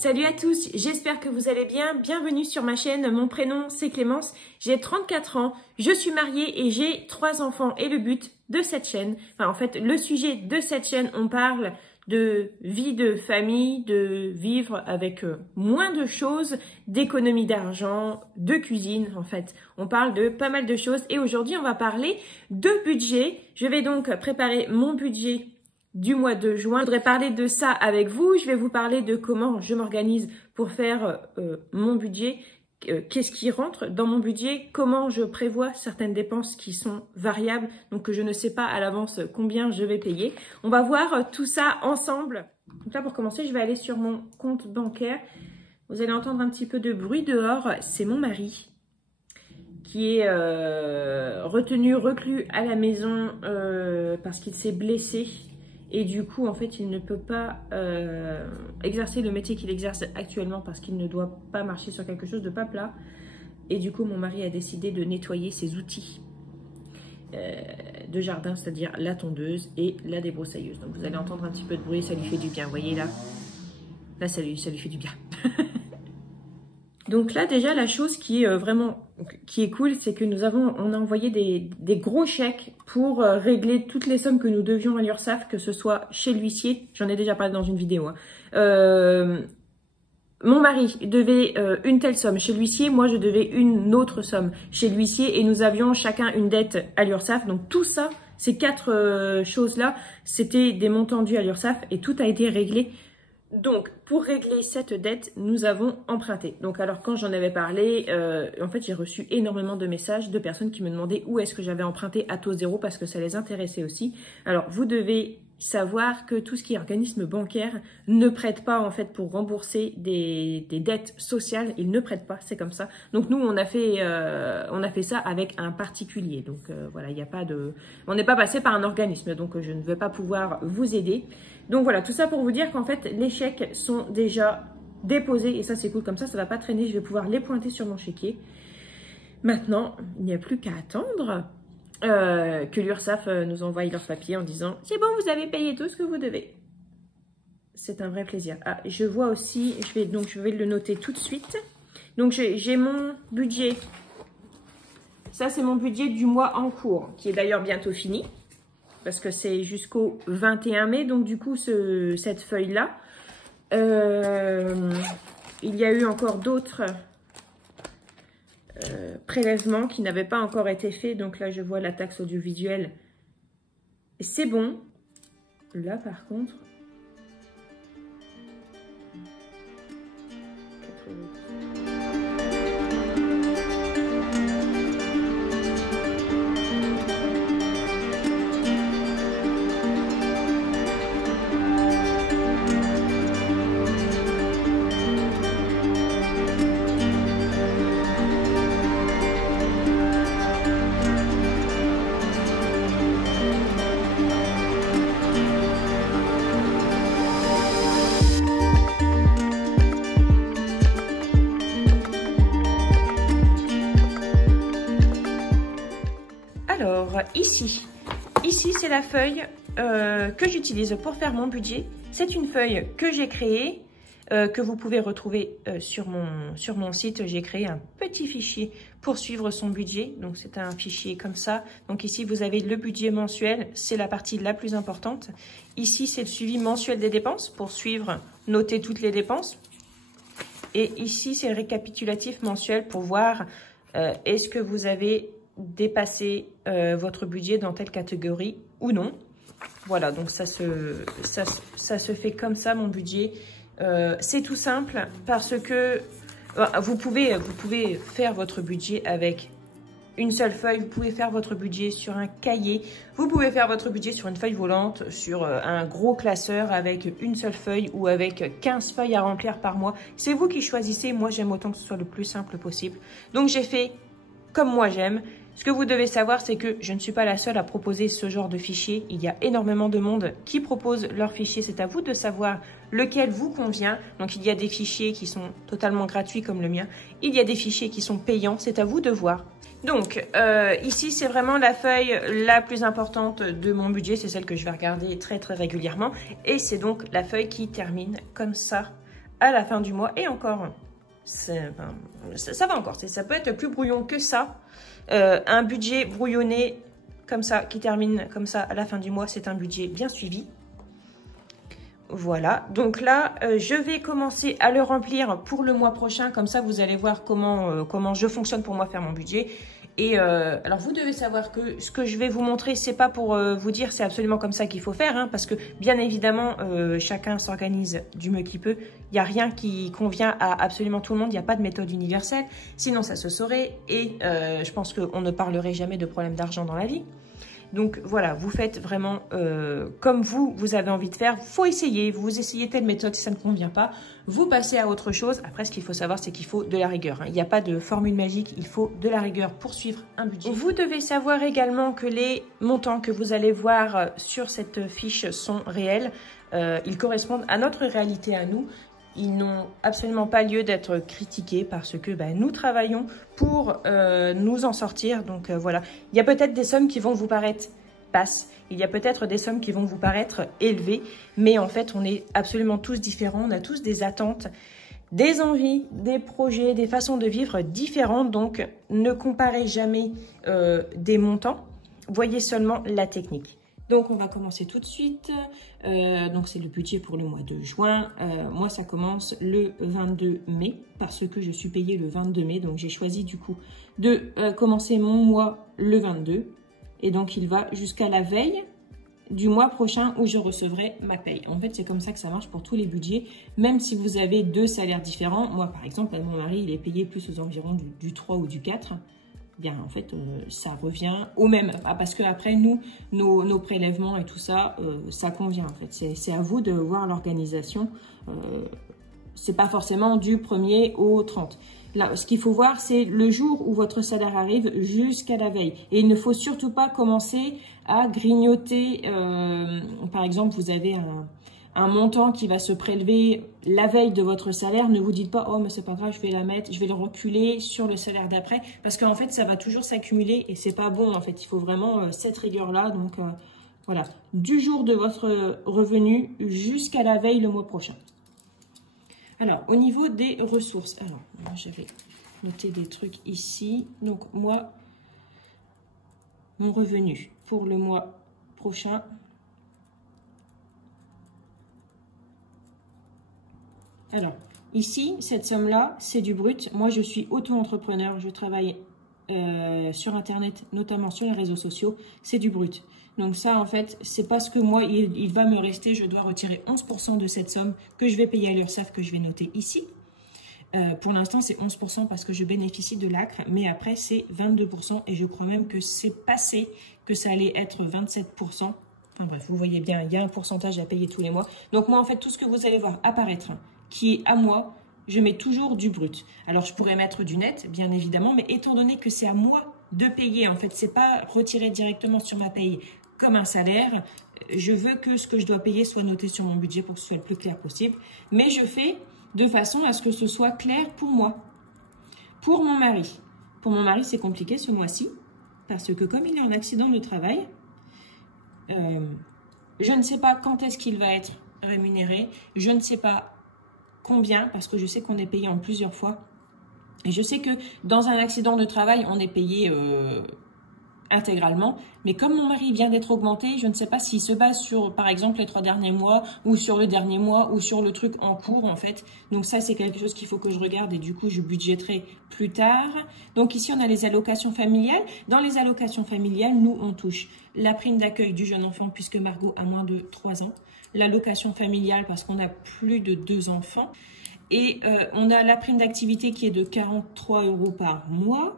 Salut à tous, j'espère que vous allez bien. Bienvenue sur ma chaîne, mon prénom c'est Clémence, j'ai 34 ans, je suis mariée et j'ai 3 enfants. Et le but de cette chaîne, enfin en fait le sujet de cette chaîne, on parle de vie de famille, de vivre avec moins de choses, d'économie d'argent, de cuisine en fait. On parle de pas mal de choses et aujourd'hui on va parler de budget. Je vais donc préparer mon budget du mois de juin. Je voudrais parler de ça avec vous. Je vais vous parler de comment je m'organise pour faire mon budget. Qu'est-ce qui rentre dans mon budget, comment je prévois certaines dépenses qui sont variables, donc que je ne sais pas à l'avance combien je vais payer. On va voir tout ça ensemble. Donc là, pour commencer, je vais aller sur mon compte bancaire. Vous allez entendre un petit peu de bruit dehors. C'est mon mari qui est reclus à la maison parce qu'il s'est blessé. Et du coup, en fait, il ne peut pas exercer le métier qu'il exerce actuellement parce qu'il ne doit pas marcher sur quelque chose de pas plat. Et du coup, mon mari a décidé de nettoyer ses outils de jardin, c'est-à-dire la tondeuse et la débroussailleuse. Donc, vous allez entendre un petit peu de bruit, ça lui fait du bien. Vous voyez là, là, ça lui fait du bien. Donc là, déjà, la chose qui est cool, c'est que on a envoyé des gros chèques pour régler toutes les sommes que nous devions à l'URSSAF, que ce soit chez l'huissier. J'en ai déjà parlé dans une vidéo. Mon mari devait une telle somme chez l'huissier, moi je devais une autre somme chez l'huissier et nous avions chacun une dette à l'URSSAF. Donc tout ça, ces 4 choses-là, c'était des montants dus à l'URSSAF et tout a été réglé. Donc, pour régler cette dette, nous avons emprunté. Donc, alors quand j'en avais parlé, en fait, j'ai reçu énormément de messages de personnes qui me demandaient où est-ce que j'avais emprunté à taux zéro parce que ça les intéressait aussi. Alors, vous devez savoir que tout ce qui est organisme bancaire ne prête pas en fait pour rembourser des dettes sociales. Ils ne prêtent pas, c'est comme ça. Donc nous, on a fait ça avec un particulier. Donc voilà, il n'y a pas de, on n'est pas passé par un organisme. Donc je ne vais pas pouvoir vous aider. Donc voilà, tout ça pour vous dire qu'en fait les chèques sont déjà déposés et ça c'est cool. Comme ça va pas traîner. Je vais pouvoir les pointer sur mon chéquier. Maintenant, il n'y a plus qu'à attendre que l'URSSAF nous envoie leurs papiers en disant « C'est bon, vous avez payé tout ce que vous devez ». C'est un vrai plaisir. Ah, je vois aussi, je vais le noter tout de suite. Donc, j'ai mon budget. Ça, c'est mon budget du mois en cours, qui est d'ailleurs bientôt fini, parce que c'est jusqu'au 21 mai. Donc, du coup, cette feuille-là, il y a eu encore d'autres prélèvements qui n'avaient pas encore été faits. Donc là, je vois la taxe audiovisuelle. C'est bon. Là, par contre... Alors, ici c'est la feuille que j'utilise pour faire mon budget. C'est une feuille que j'ai créée, que vous pouvez retrouver sur mon site. J'ai créé un petit fichier pour suivre son budget. Donc, c'est un fichier comme ça. Donc, ici, vous avez le budget mensuel. C'est la partie la plus importante. Ici, c'est le suivi mensuel des dépenses pour suivre, noter toutes les dépenses. Et ici, c'est le récapitulatif mensuel pour voir est-ce que vous avez dépasser votre budget dans telle catégorie ou non. Voilà, donc ça se fait comme ça, mon budget. C'est tout simple parce que vous pouvez faire votre budget avec une seule feuille. Vous pouvez faire votre budget sur un cahier. Vous pouvez faire votre budget sur une feuille volante, sur un gros classeur avec une seule feuille ou avec 15 feuilles à remplir par mois. C'est vous qui choisissez. Moi, j'aime autant que ce soit le plus simple possible. Donc, j'ai fait comme moi j'aime. Ce que vous devez savoir, c'est que je ne suis pas la seule à proposer ce genre de fichier. Il y a énormément de monde qui propose leurs fichiers. C'est à vous de savoir lequel vous convient. Donc, il y a des fichiers qui sont totalement gratuits comme le mien. Il y a des fichiers qui sont payants. C'est à vous de voir. Donc, ici, c'est vraiment la feuille la plus importante de mon budget. C'est celle que je vais regarder très, très régulièrement. Et c'est donc la feuille qui termine comme ça à la fin du mois. Et encore, ça va encore. Ça peut être plus brouillon que ça. Un budget brouillonné comme ça, qui termine comme ça à la fin du mois, c'est un budget bien suivi. Voilà, donc là, je vais commencer à le remplir pour le mois prochain. Comme ça, vous allez voir comment je fonctionne pour moi faire mon budget. Et alors, vous devez savoir que ce que je vais vous montrer, c'est pas pour vous dire c'est absolument comme ça qu'il faut faire. Hein, parce que, bien évidemment, chacun s'organise du mieux qu'il peut. Il n'y a rien qui convient à absolument tout le monde. Il n'y a pas de méthode universelle. Sinon, ça se saurait. Et je pense qu'on ne parlerait jamais de problème d'argent dans la vie. Donc voilà, vous faites vraiment comme vous avez envie de faire. Il faut essayer, vous essayez telle méthode, si ça ne convient pas, vous passez à autre chose. Après, ce qu'il faut savoir, c'est qu'il faut de la rigueur. Il n'y a pas de formule magique, il faut de la rigueur pour suivre un budget. Vous devez savoir également que les montants que vous allez voir sur cette fiche sont réels. Ils correspondent à notre réalité à nous. Ils n'ont absolument pas lieu d'être critiqués parce que nous travaillons pour nous en sortir. Donc voilà, il y a peut-être des sommes qui vont vous paraître basses. Il y a peut-être des sommes qui vont vous paraître élevées. Mais en fait, on est absolument tous différents. On a tous des attentes, des envies, des projets, des façons de vivre différentes. Donc ne comparez jamais des montants. Voyez seulement la technique. Donc, on va commencer tout de suite. Donc, c'est le budget pour le mois de juin. Moi, ça commence le 22 mai parce que je suis payée le 22 mai. Donc, j'ai choisi du coup de commencer mon mois le 22. Et donc, il va jusqu'à la veille du mois prochain où je recevrai ma paye. En fait, c'est comme ça que ça marche pour tous les budgets. Même si vous avez deux salaires différents. Moi, par exemple, mon mari, il est payé plus aux environs du 3 ou du 4. Bien, en fait, ça revient au même. Parce qu'après, nous, nos prélèvements et tout ça, ça convient, en fait. C'est à vous de voir l'organisation. C'est pas forcément du 1er au 30. Là, ce qu'il faut voir, c'est le jour où votre salaire arrive jusqu'à la veille. Et il ne faut surtout pas commencer à grignoter. Par exemple, vous avez un montant qui va se prélever la veille de votre salaire. Ne vous dites pas, oh, mais c'est pas grave, je vais la mettre, je vais le reculer sur le salaire d'après. Parce qu'en fait, ça va toujours s'accumuler et c'est pas bon. En fait, il faut vraiment cette rigueur-là. Donc, voilà. Du jour de votre revenu jusqu'à la veille le mois prochain. Alors, au niveau des ressources. Alors, j'avais noté des trucs ici. Donc, moi, mon revenu pour le mois prochain. Alors, ici, cette somme-là, c'est du brut. Moi, je suis auto-entrepreneur. Je travaille sur Internet, notamment sur les réseaux sociaux. C'est du brut. Donc ça, en fait, c'est parce que moi, il va me rester, je dois retirer 11% de cette somme que je vais payer à l'URSSAF, que je vais noter ici. Pour l'instant, c'est 11% parce que je bénéficie de l'ACRE. Mais après, c'est 22%. Et je crois même que c'est passé, que ça allait être 27%. Enfin bref, vous voyez bien, il y a un pourcentage à payer tous les mois. Donc moi, en fait, tout ce que vous allez voir apparaître, qui est à moi, je mets toujours du brut. Alors, je pourrais mettre du net, bien évidemment, mais étant donné que c'est à moi de payer, en fait, c'est pas retiré directement sur ma paye comme un salaire, je veux que ce que je dois payer soit noté sur mon budget pour que ce soit le plus clair possible. Mais je fais de façon à ce que ce soit clair pour moi. Pour mon mari. Pour mon mari, c'est compliqué ce mois-ci, parce que comme il est en accident de travail, je ne sais pas quand est-ce qu'il va être rémunéré, je ne sais pas combien, parce que je sais qu'on est payé en plusieurs fois. Et je sais que dans un accident de travail, on est payé intégralement. Mais comme mon mari vient d'être augmenté, je ne sais pas s'il se base sur, par exemple, les 3 derniers mois, ou sur le dernier mois, ou sur le truc en cours, en fait. Donc ça, c'est quelque chose qu'il faut que je regarde et du coup, je budgéterai plus tard. Donc ici, on a les allocations familiales. Dans les allocations familiales, nous, on touche la prime d'accueil du jeune enfant, puisque Margot a moins de 3 ans. L'allocation familiale, parce qu'on a plus de 2 enfants. Et on a la prime d'activité qui est de 43 € par mois.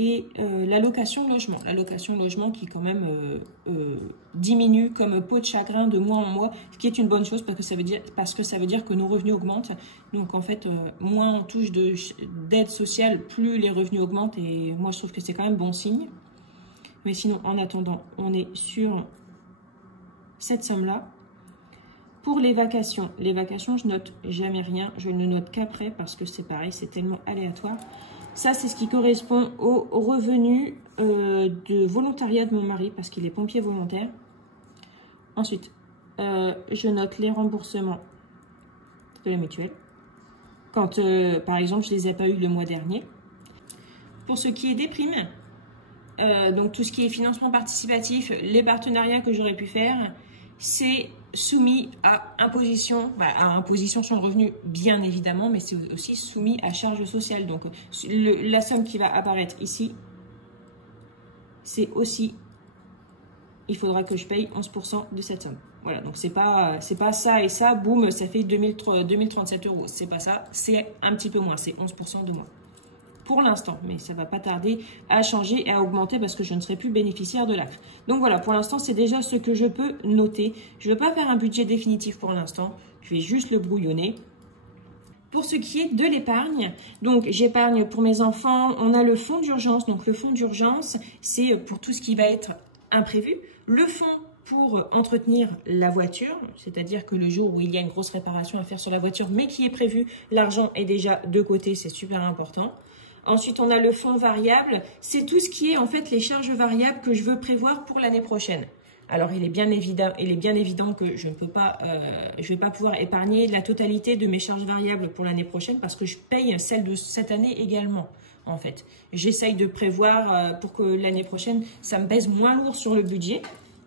Et l'allocation logement. L'allocation logement qui quand même diminue comme peau de chagrin de mois en mois, ce qui est une bonne chose parce que ça veut dire que nos revenus augmentent. Donc en fait, moins on touche d'aide sociale, plus les revenus augmentent. Et moi, je trouve que c'est quand même bon signe. Mais sinon, en attendant, on est sur cette somme-là. Pour les vacations, je note jamais rien. Je ne note qu'après parce que c'est pareil, c'est tellement aléatoire. Ça, c'est ce qui correspond au revenu de volontariat de mon mari parce qu'il est pompier volontaire. Ensuite, je note les remboursements de la mutuelle. quand, par exemple, je ne les ai pas eu le mois dernier. Pour ce qui est des primes, donc tout ce qui est financement participatif, les partenariats que j'aurais pu faire, c'est soumis à imposition, à imposition sur le revenu bien évidemment, mais c'est aussi soumis à charge sociale. Donc la somme qui va apparaître ici, c'est aussi, il faudra que je paye 11% de cette somme. Voilà, donc c'est pas ça et ça, boum, ça fait 2037 €. C'est pas ça, c'est un petit peu moins, c'est 11% de moins. Pour l'instant, mais ça va pas tarder à changer et à augmenter parce que je ne serai plus bénéficiaire de l'ACRE. Donc voilà, pour l'instant, c'est déjà ce que je peux noter. Je ne veux pas faire un budget définitif pour l'instant, je vais juste le brouillonner. Pour ce qui est de l'épargne, donc j'épargne pour mes enfants, on a le fonds d'urgence. Donc le fonds d'urgence, c'est pour tout ce qui va être imprévu. Le fonds pour entretenir la voiture, c'est-à-dire que le jour où il y a une grosse réparation à faire sur la voiture, mais qui est prévu, l'argent est déjà de côté, c'est super important. Ensuite, on a le fonds variable. C'est tout ce qui est en fait les charges variables que je veux prévoir pour l'année prochaine. Alors, il est bien évident que je ne peux pas, je vais pas pouvoir épargner la totalité de mes charges variables pour l'année prochaine parce que je paye celle de cette année également. En fait, j'essaye de prévoir pour que l'année prochaine, ça me pèse moins lourd sur le budget.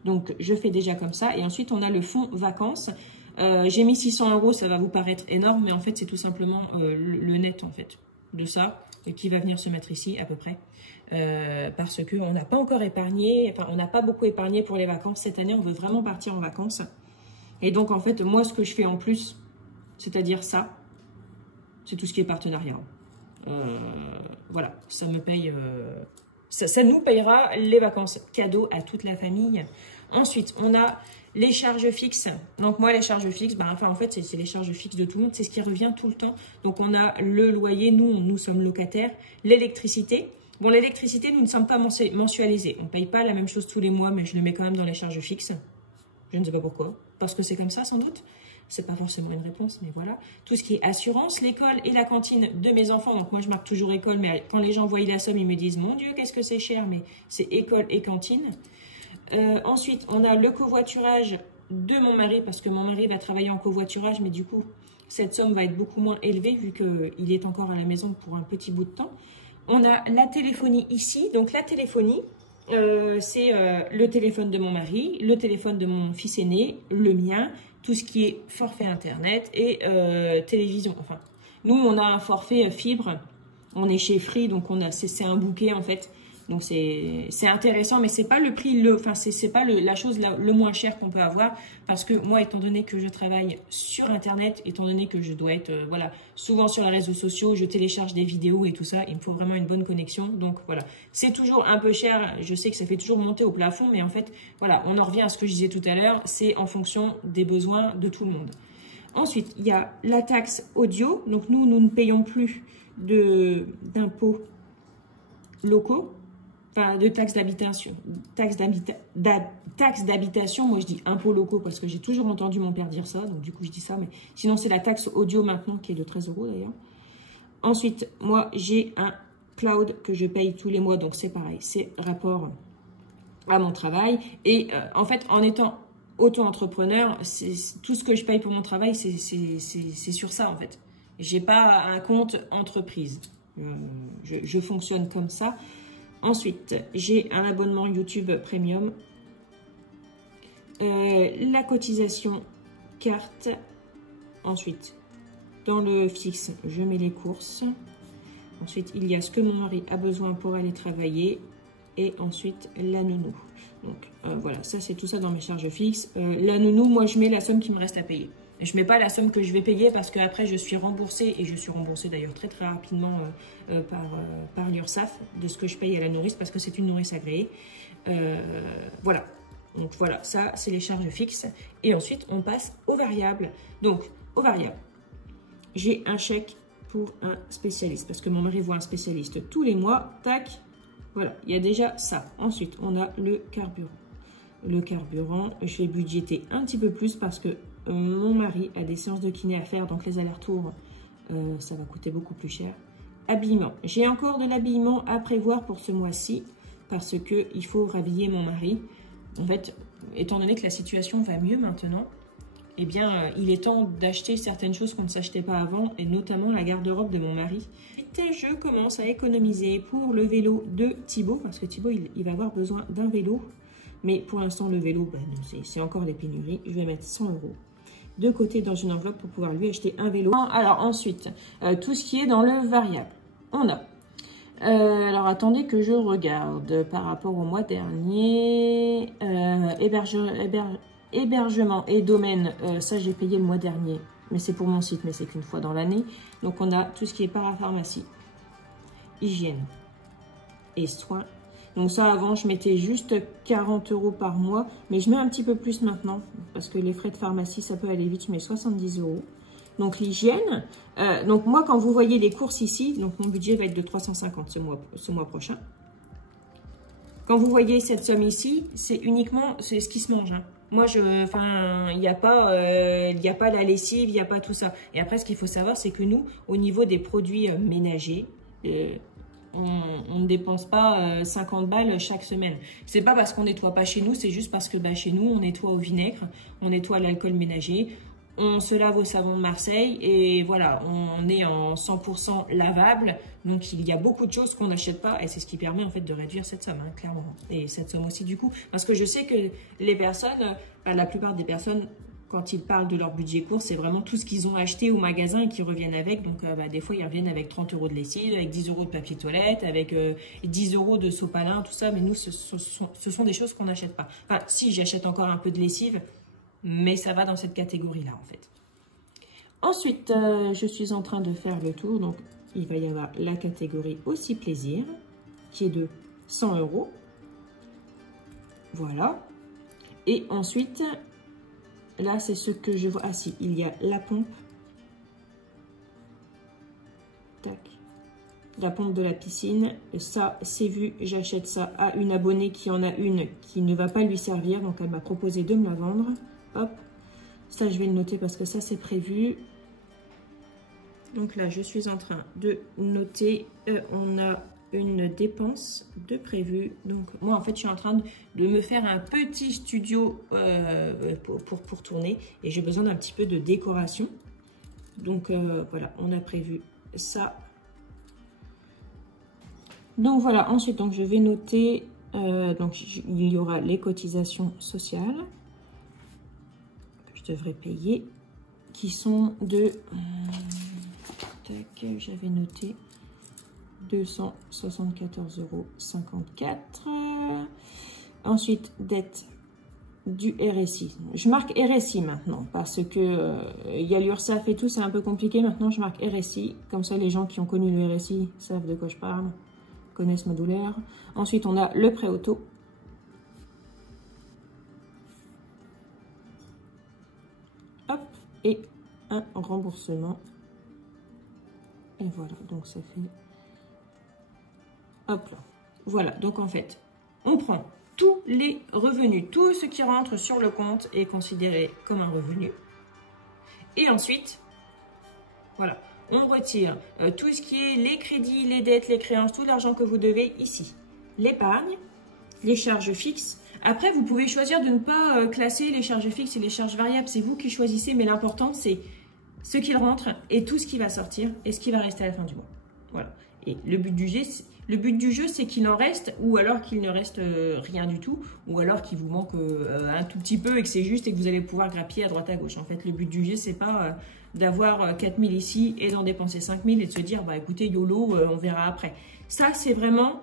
Donc, je fais déjà comme ça. Et ensuite, on a le fonds vacances. J'ai mis 600 €, ça va vous paraître énorme, mais en fait, c'est tout simplement le net en fait de ça. Qui va venir se mettre ici à peu près parce qu'on n'a pas encore épargné, enfin on n'a pas beaucoup épargné pour les vacances. Cette année on veut vraiment partir en vacances et donc en fait moi ce que je fais en plus, c'est-à-dire ça, c'est tout ce qui est partenariat. Voilà, ça me paye, ça nous payera les vacances, cadeau à toute la famille. Ensuite on a les charges fixes. Donc moi les charges fixes, en fait c'est les charges fixes de tout le monde, c'est ce qui revient tout le temps. Donc on a le loyer, nous sommes locataires, l'électricité. Bon, l'électricité, nous ne sommes pas mensualisés. On ne paye pas la même chose tous les mois, mais je le mets quand même dans les charges fixes. Je ne sais pas pourquoi. Parce que c'est comme ça sans doute. C'est pas forcément une réponse, mais voilà. Tout ce qui est assurance, l'école et la cantine de mes enfants. Donc moi je marque toujours école, mais quand les gens voient la somme, ils me disent mon Dieu, qu'est-ce que c'est cher, mais c'est école et cantine. Ensuite, on a le covoiturage de mon mari, parce que mon mari va travailler en covoiturage, mais du coup, cette somme va être beaucoup moins élevée, vu qu'il est encore à la maison pour un petit bout de temps. On a la téléphonie ici. Donc, la téléphonie, c'est le téléphone de mon mari, le téléphone de mon fils aîné, le mien, tout ce qui est forfait Internet et télévision. Enfin, nous, on a un forfait fibre. On est chez Free, donc c'est un bouquet, en fait. Donc c'est intéressant, mais c'est pas le prix, c'est pas la chose le moins cher qu'on peut avoir, parce que moi, étant donné que je travaille sur Internet, étant donné que je dois être voilà, souvent sur les réseaux sociaux, je télécharge des vidéos et tout ça, il me faut vraiment une bonne connexion. Donc voilà, c'est toujours un peu cher, je sais que ça fait toujours monter au plafond, mais en fait, voilà, on en revient à ce que je disais tout à l'heure, c'est en fonction des besoins de tout le monde. Ensuite, il y a la taxe audio. Donc nous ne payons plus d'impôts locaux. Enfin, de taxes d'habitation. Taxes d'habitation, moi je dis impôts locaux parce que j'ai toujours entendu mon père dire ça, donc du coup je dis ça, mais sinon c'est la taxe audio maintenant qui est de 13 € d'ailleurs. Ensuite, moi j'ai un cloud que je paye tous les mois, donc c'est pareil, c'est rapport à mon travail. Et en fait, en étant auto-entrepreneur, tout ce que je paye pour mon travail, c'est sur ça en fait. J'ai pas un compte entreprise. Je fonctionne comme ça. Ensuite, j'ai un abonnement YouTube Premium. La cotisation carte. Ensuite, dans le fixe, je mets les courses. Ensuite, il y a ce que mon mari a besoin pour aller travailler. Et ensuite, la nounou. Donc, voilà, ça c'est tout ça dans mes charges fixes. La nounou, moi, je mets la somme qui me reste à payer. Je ne mets pas la somme que je vais payer parce qu'après, je suis remboursée, et je suis remboursée d'ailleurs très très rapidement par l'URSSAF de ce que je paye à la nourrice parce que c'est une nourrice agréée. Voilà. Donc voilà, ça c'est les charges fixes. Et ensuite, on passe aux variables. Donc, aux variables, j'ai un chèque pour un spécialiste parce que mon mari voit un spécialiste tous les mois. Tac, voilà, il y a déjà ça. Ensuite, on a le carburant. Le carburant, je vais budgéter un petit peu plus parce que mon mari a des séances de kiné à faire, donc les allers-retours, ça va coûter beaucoup plus cher. Habillement. J'ai encore de l'habillement à prévoir pour ce mois-ci parce qu'il faut rhabiller mon mari. En fait, étant donné que la situation va mieux maintenant, eh bien, il est temps d'acheter certaines choses qu'on ne s'achetait pas avant, et notamment la garde-robe de mon mari. Et je commence à économiser pour le vélo de Thibaut, parce que Thibaut, il va avoir besoin d'un vélo. Mais pour l'instant, le vélo, ben, c'est encore des pénuries. Je vais mettre 100 € de côté dans une enveloppe pour pouvoir lui acheter un vélo. Alors ensuite, tout ce qui est dans le variable. On a... alors attendez que je regarde par rapport au mois dernier. Hébergement et domaine, ça j'ai payé le mois dernier. Mais c'est pour mon site, mais c'est qu'une fois dans l'année. Donc on a tout ce qui est parapharmacie, hygiène et soins. Donc ça, avant, je mettais juste 40 € par mois. Mais je mets un petit peu plus maintenant. Parce que les frais de pharmacie, ça peut aller vite. Je mets 70 €. Donc l'hygiène. Donc moi, quand vous voyez les courses ici, donc mon budget va être de 350 ce mois prochain. Quand vous voyez cette somme ici, c'est uniquement ce qui se mange. Hein. Moi, il n'y a pas la lessive, il n'y a pas tout ça. Et après, ce qu'il faut savoir, c'est que nous, au niveau des produits ménagers, on ne dépense pas 50 balles chaque semaine. C'est pas parce qu'on nettoie pas chez nous, c'est juste parce que chez nous, on nettoie au vinaigre, on nettoie à l'alcool ménager, on se lave au savon de Marseille et voilà, on est en 100% lavable. Donc, il y a beaucoup de choses qu'on n'achète pas et c'est ce qui permet en fait de réduire cette somme, hein, clairement. Et cette somme aussi du coup, parce que je sais que les personnes, la plupart des personnes, quand ils parlent de leur budget court, c'est vraiment tout ce qu'ils ont acheté au magasin et qui reviennent avec. Donc, des fois, ils reviennent avec 30 € de lessive, avec 10 € de papier toilette, avec 10 € de sopalin, tout ça. Mais nous, ce sont des choses qu'on n'achète pas. Enfin, si, j'achète encore un peu de lessive, mais ça va dans cette catégorie-là, en fait. Ensuite, je suis en train de faire le tour. Donc, il va y avoir la catégorie aussi plaisir, qui est de 100 €. Voilà. Et ensuite... là, c'est ce que je vois. Ah si, il y a la pompe. Tac. La pompe de la piscine. Ça, c'est vu. J'achète ça à une abonnée qui en a une qui ne va pas lui servir. Donc, elle m'a proposé de me la vendre. Hop. Ça, je vais le noter parce que ça, c'est prévu. Donc là, je suis en train de noter. On a une dépense de prévu. Donc, moi, en fait, je suis en train de me faire un petit studio pour tourner. Et j'ai besoin d'un petit peu de décoration. Donc, voilà, on a prévu ça. Donc, voilà. Ensuite, donc, je vais noter... donc, il y aura les cotisations sociales que je devrais payer, qui sont de... tac, j'avais noté... 274,54 €. Ensuite, dette du RSI. Je marque RSI maintenant parce que il y a l'URSSAF et tout, c'est un peu compliqué. Maintenant, je marque RSI. Comme ça, les gens qui ont connu le RSI savent de quoi je parle, connaissent ma douleur. Ensuite, on a le prêt auto. Hop, et un remboursement. Et voilà, donc ça fait... hop là. Voilà, donc en fait, on prend tous les revenus, tout ce qui rentre sur le compte est considéré comme un revenu. Et ensuite, voilà, on retire tout ce qui est les crédits, les dettes, les créances, tout l'argent que vous devez ici. L'épargne, les charges fixes. Après, vous pouvez choisir de ne pas classer les charges fixes et les charges variables. C'est vous qui choisissez, mais l'important, c'est ce qui rentre et tout ce qui va sortir et ce qui va rester à la fin du mois. Voilà. Et le but du jeu, c'est qu'il en reste ou alors qu'il ne reste rien du tout ou alors qu'il vous manque un tout petit peu et que c'est juste et que vous allez pouvoir grappiller à droite à gauche. En fait, le but du jeu, c'est pas d'avoir 4 000 ici et d'en dépenser 5 000 et de se dire, bah écoutez, YOLO, on verra après. Ça, c'est vraiment...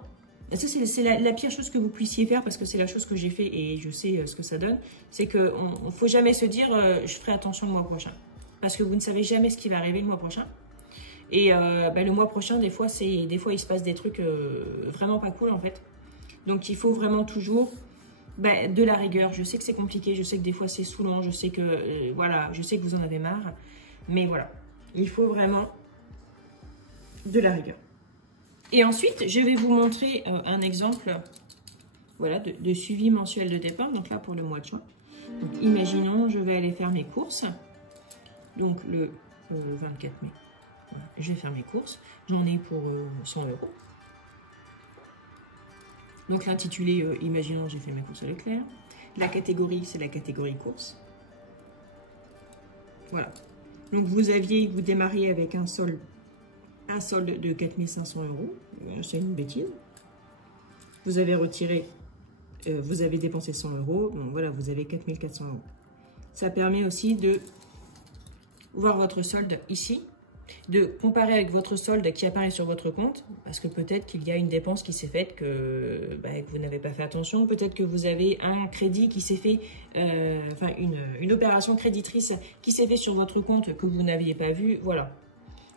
ça, c'est la pire chose que vous puissiez faire parce que c'est la chose que j'ai fait et je sais ce que ça donne. C'est qu'il ne faut jamais se dire, je ferai attention le mois prochain. Parce que vous ne savez jamais ce qui va arriver le mois prochain. Et le mois prochain, des fois, il se passe des trucs vraiment pas cool, en fait. Donc, il faut vraiment toujours de la rigueur. Je sais que c'est compliqué, je sais que des fois, c'est saoulant, je sais que, voilà, je sais que vous en avez marre. Mais voilà, il faut vraiment de la rigueur. Et ensuite, je vais vous montrer un exemple voilà, de suivi mensuel de dépenses. Donc là, pour le mois de juin. Donc, imaginons, je vais aller faire mes courses. Donc, le 24 mai. Je vais faire mes courses. J'en ai pour 100 €. Donc l'intitulé, imaginons j'ai fait mes courses à Leclerc. La catégorie, c'est la catégorie courses. Voilà. Donc, vous démarriez avec un solde de 4 500 €. C'est une bêtise. Vous avez retiré, vous avez dépensé 100 €. Donc, voilà, vous avez 4 400 €. Ça permet aussi de voir votre solde ici, de comparer avec votre solde qui apparaît sur votre compte, parce que peut-être qu'il y a une dépense qui s'est faite que vous n'avez pas fait attention, peut-être que vous avez un crédit qui s'est fait, enfin une opération créditrice qui s'est fait sur votre compte que vous n'aviez pas vu, voilà.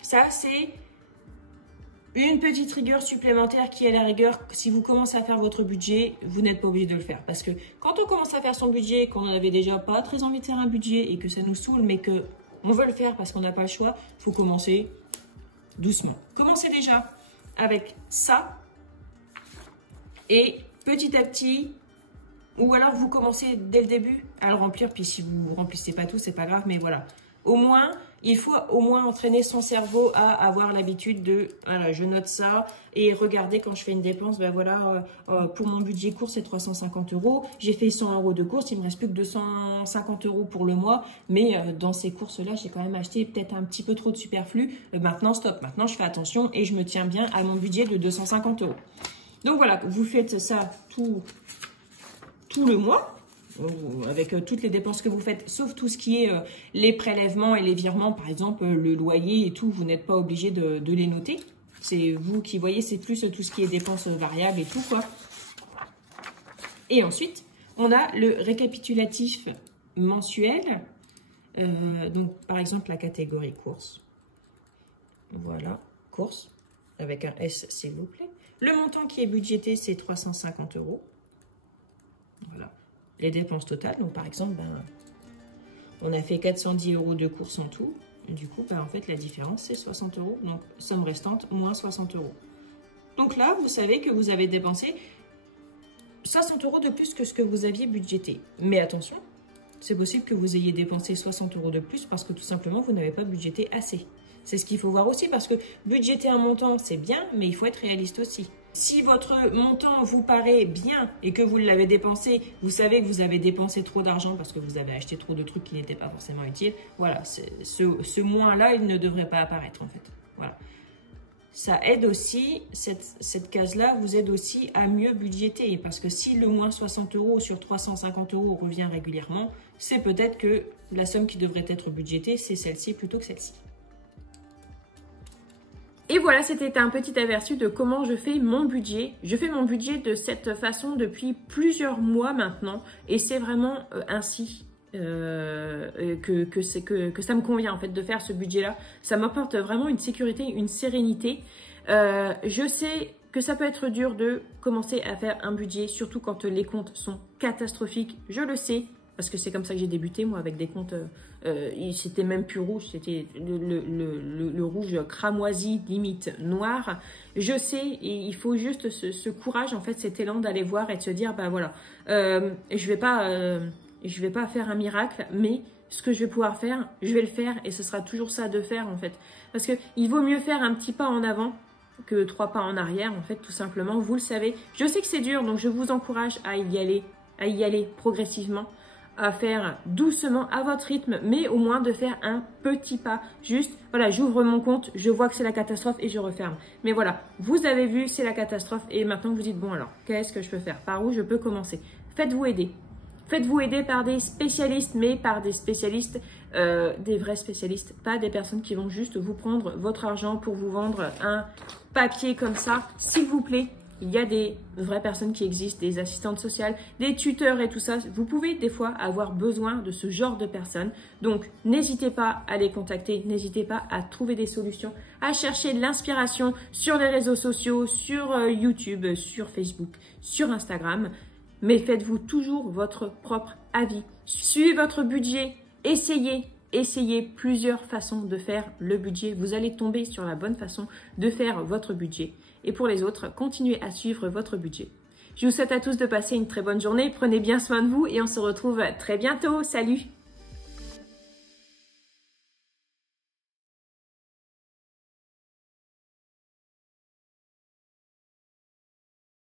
Ça, c'est une petite rigueur supplémentaire qui, à la rigueur, si vous commencez à faire votre budget, vous n'êtes pas obligé de le faire. Parce que quand on commence à faire son budget, qu'on n'avait déjà pas très envie de faire un budget et que ça nous saoule, mais que on veut le faire parce qu'on n'a pas le choix, il faut commencer doucement. Commencez déjà avec ça et petit à petit, ou alors vous commencez dès le début à le remplir, puis si vous ne remplissez pas tout, c'est pas grave, mais voilà. Au moins, il faut au moins entraîner son cerveau à avoir l'habitude de, voilà, je note ça et regardez quand je fais une dépense, ben voilà, pour mon budget course c'est 350 €, j'ai fait 100 € de course, il me reste plus que 250 € pour le mois, mais dans ces courses-là, j'ai quand même acheté peut-être un petit peu trop de superflu, maintenant stop, maintenant je fais attention et je me tiens bien à mon budget de 250 €. Donc voilà, vous faites ça tout le mois, avec toutes les dépenses que vous faites, sauf tout ce qui est les prélèvements et les virements, par exemple le loyer et tout, vous n'êtes pas obligé de les noter. C'est vous qui voyez, c'est plus tout ce qui est dépenses variables et tout, quoi. Et ensuite, on a le récapitulatif mensuel. Donc, par exemple, la catégorie courses. Voilà, courses, avec un S, s'il vous plaît. Le montant qui est budgété, c'est 350 €. Voilà. Les dépenses totales, donc par exemple, on a fait 410 € de courses en tout. Du coup, en fait, la différence, c'est 60 €. Donc, somme restante, moins 60 €. Donc là, vous savez que vous avez dépensé 60 € de plus que ce que vous aviez budgété. Mais attention, c'est possible que vous ayez dépensé 60 € de plus parce que tout simplement, vous n'avez pas budgété assez. C'est ce qu'il faut voir aussi parce que budgéter un montant, c'est bien, mais il faut être réaliste aussi. Si votre montant vous paraît bien et que vous l'avez dépensé, vous savez que vous avez dépensé trop d'argent parce que vous avez acheté trop de trucs qui n'étaient pas forcément utiles. Voilà, ce moins-là, il ne devrait pas apparaître en fait. Voilà. Ça aide aussi, cette case-là vous aide aussi à mieux budgéter parce que si le moins 60 € sur 350 € revient régulièrement, c'est peut-être que la somme qui devrait être budgétée, c'est celle-ci plutôt que celle-ci. Et voilà, c'était un petit aperçu de comment je fais mon budget. Je fais mon budget de cette façon depuis plusieurs mois maintenant. Et c'est vraiment ainsi que ça me convient en fait de faire ce budget-là. Ça m'apporte vraiment une sécurité, une sérénité. Je sais que ça peut être dur de commencer à faire un budget, surtout quand les comptes sont catastrophiques. Je le sais. Parce que c'est comme ça que j'ai débuté, moi, avec des comptes, c'était même plus rouge, c'était le rouge cramoisi, limite noir. Je sais, et il faut juste ce courage, en fait, cet élan d'aller voir et de se dire, bah voilà, je vais pas faire un miracle, mais ce que je vais pouvoir faire, je vais le faire, et ce sera toujours ça de faire, en fait. Parce que il vaut mieux faire un petit pas en avant que 3 pas en arrière, en fait, tout simplement, vous le savez. Je sais que c'est dur, donc je vous encourage à y aller progressivement, à faire doucement à votre rythme, mais au moins de faire un petit pas. Juste, voilà, j'ouvre mon compte, je vois que c'est la catastrophe et je referme. Mais voilà, vous avez vu, c'est la catastrophe et maintenant vous dites, bon alors, qu'est-ce que je peux faire? Par où je peux commencer? Faites-vous aider. Faites-vous aider par des spécialistes, mais par des spécialistes, des vrais spécialistes, pas des personnes qui vont juste vous prendre votre argent pour vous vendre un papier comme ça. S'il vous plaît, il y a des vraies personnes qui existent, des assistantes sociales, des tuteurs et tout ça. Vous pouvez des fois avoir besoin de ce genre de personnes. Donc, n'hésitez pas à les contacter, n'hésitez pas à trouver des solutions, à chercher de l'inspiration sur les réseaux sociaux, sur YouTube, sur Facebook, sur Instagram. Mais faites-vous toujours votre propre avis. Suivez votre budget, essayez plusieurs façons de faire le budget. Vous allez tomber sur la bonne façon de faire votre budget. Et pour les autres, continuez à suivre votre budget. Je vous souhaite à tous de passer une très bonne journée. Prenez bien soin de vous et on se retrouve très bientôt. Salut!